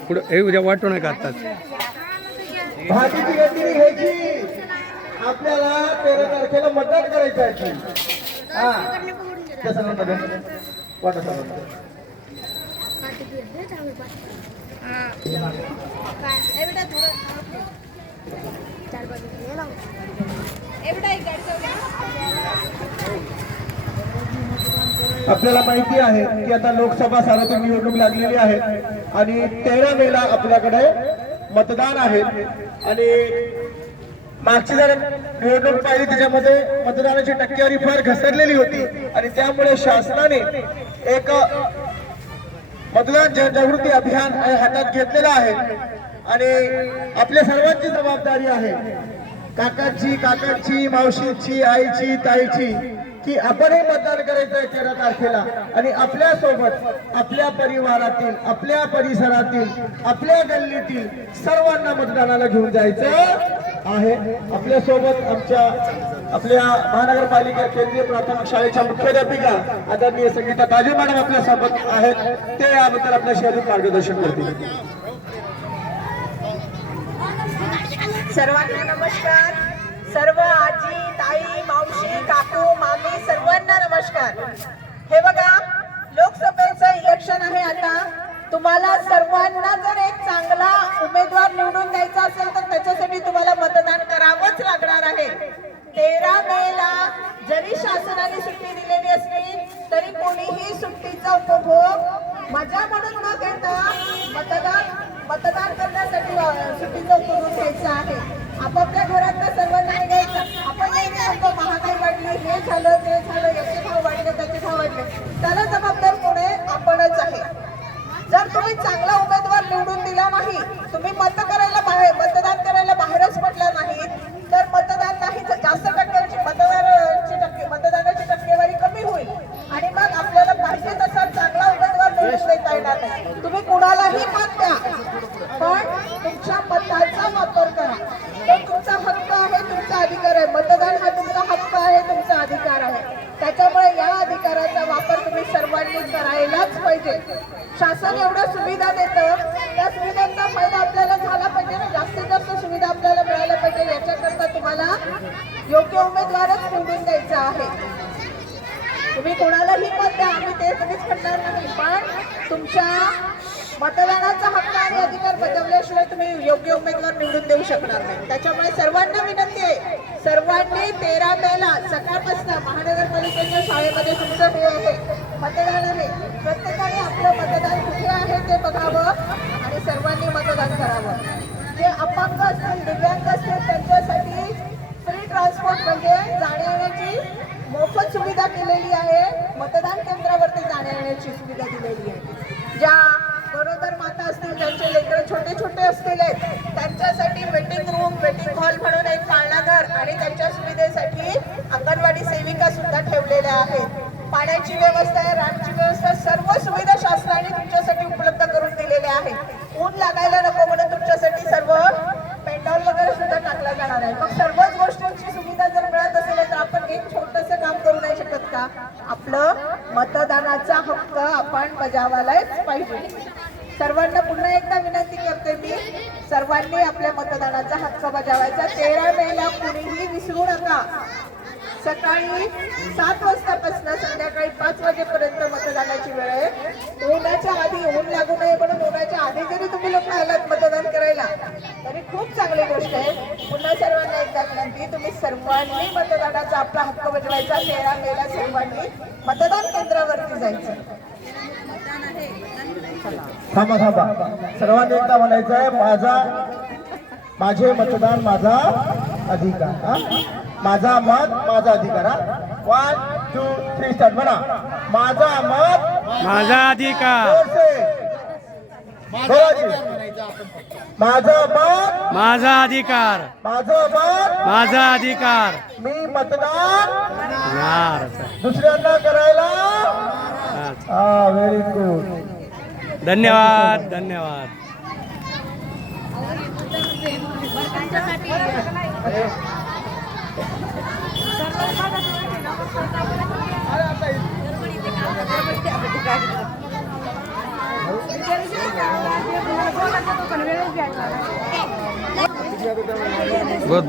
पुढं हे उद्या वाटू नका आताच भाजीची घ्यायची आपल्याला तेरा तारखेला मतदान करायचं आहे. हा. वाटत आपल्याला माहिती आहे की आता लोकसभा सार्वत्रिक निवडणूक लागलेली आहे आणि तेरा मेला आपल्याकडे मतदान आहे. आणि मागची जर निवडणूक पाहिली त्याच्यामध्ये मतदानाची टक्केवारी फार घसरलेली होती. आणि त्यामुळे शासनाने एक मतदान जनजागृती अभियान हातात घेतलेलं आहे. आणि आपल्या सर्वांची जबाबदारी आहे. काकांची काकांची मावशीची आईची ताईची की आपणही मतदान करायचं आहे तेरा तारखेला. आणि आपल्यासोबत आपल्या परिवारातील आपल्या परिसरातील आपल्या गल्लीतील सर्वांना मतदानाला घेऊन जायचं आहे. आपल्यासोबत आमच्या आपल्या महानगरपालिका केंद्रीय प्राथमिक शाळेच्या मुख्याध्यापिका आदरणीय संगीता ताजे मॅडम आपल्यासोबत आहेत. ते याबद्दल आपल्या अधिक मार्गदर्शन करतील. सर्वांना नमस्कार. सर्व आजी ताई मावशी काकू मामी सर्वांना नमस्कार. हे बघा लोकसभेचं इलेक्शन आहे आता. तुम्हाला सर्वांना जर एक चांगला उमेदवार निवडून द्यायचा असेल तर त्याच्यासाठी तुम्हाला मतदान करावंच लागणार आहे तेरा मेला जरी शासनाने सुट्टी दिलेली असली तरी कोणीही सुट्टीचा उपभोग म्हणून न घेता मतदान मतदान करण्यासाठी सुट्टीचा उपभोग घ्यायचा आहे. आपापल्या घरात सर्वांना हे घ्यायचं. आपण नेहमी म्हणतो महागाई वाढली हे झालं ते झालं याचे भाव वाढले त्याचे भाव वाढले. त्याला जबाबदार कोण आहे? आपणच आहे. जर तुम्ही चांगला उमेदवार निवडून दिला नाही तुम्ही मत करायला बाहेर मतदान करायला बाहेरच पडला नाही तर मतदान नाही जास्त टक्क्यांची मतदाराची टक्के मतदानाची टक्केवारी कमी होईल आणि मग आपल्याला पाहिजे तसा चांगला उमेदवार निवडून देता येणार नाही तुम्ही कुणालाही मत द्या पण तुमच्या मताचा वापर करा. तो तुमचा हक्क आहे तुमचा अधिकार आहे. मतदान हा तुमचा हक्क आहे तुमचा अधिकार आहे. त्याच्यामुळे या अधिकाराचा वापर तुम्ही सर्वांनी करायलाच पाहिजे. शासन एवढ्या सुविधा देतं त्या सुविधांचा फायदा आपल्याला झाला पाहिजे ना. जास्तीत जास्त सुविधा आपल्याला मिळायला पाहिजे. याच्याकरता तुम्हाला योग्य उमेदवारच निवडून द्यायचा आहे. तुम्ही कोणालाही मत द्या आम्ही ते कधीच म्हणणार नाही. पण तुमच्या मतदानाचा हक्क आणि अधिकार बजावल्याशिवाय तुम्ही योग्य उमेदवार निवडून देऊ शकणार नाही. त्याच्यामुळे सर्वांना विनंती आहे सर्वांनी तेरा मेला सकाळपासून महानगरपालिकेच्या शाळेमध्ये तुमचं हे आहे मतदान आहे. प्रत्येकाने आपलं मतदान कुठे आहे ते बघावं आणि सर्वांनी मतदान करावं. जे अपंग असतील दिव्यांग असतील त्यांच्यासाठी फ्री ट्रान्सपोर्ट म्हणजे जाण्या येण्याची मोफत सुविधा केलेली आहे. मतदान केंद्रावरती जाण्या येण्याची सुविधा दिलेली आहे. ज्या गरोदर माता असतील ज्यांचे लेकरं छोटे छोटे असतील आहेत, त्यांच्यासाठी वेटिंग रूम वेटिंग हॉल म्हणून एक पाळणाघर आणि त्यांच्या सुविधेसाठी अंगणवाडी सेविका सुद्धा ठेवलेल्या आहेत. पाण्याची व्यवस्था आहे रानची व्यवस्था सर्व सुविधा शासनाने तुमच्यासाठी उपलब्ध करून दिलेल्या आहेत. ऊन लागायला नको म्हणून तुमच्यासाठी सर्व पेंडॉल वगैरे सुद्धा टाकला जाणार आहे मग सर्व आपलं मतदानाचा हक्क आपण बजावायलाच पाहिजे. सर्वांना पुन्हा एकदा विनंती करते मी सर्वांनी आपल्या मतदानाचा हक्क बजावायचा. तेरा मेला कुणीही विसरू नका. सकाळी सात वाजतापासून संध्याकाळी पाच वाजेपर्यंत मतदानाची वेळ आहे उन्हाच्या आधी ऊन लागू नये म्हणून उन्हाच्या आधी जरी तुम्ही लोक आलात मतदान करायला तरी खूप चांगली गोष्ट आहे सर्वांना एकदा विनंती तुम्ही सर्वांनी मतदानाचा आपला हक्क बजवायचा तेरा मेला सर्वांनी मतदान केंद्रावरती जायचं. थांबा थांबा. सर्वांनी एकदा म्हणायचं आहे माझा माझे मतदान माझा अधिकार. हा? माझा मत माझा अधिकार. वन टू थ्री स्टार्ट म्हणा माझा मत माझा अधिकार. माझा मत माझा अधिकार. माझं मत माझा अधिकार. मी मतदान यार दुसऱ्यांना करायला. हा व्हेरी गुड धन्यवाद धन्यवाद. बहुत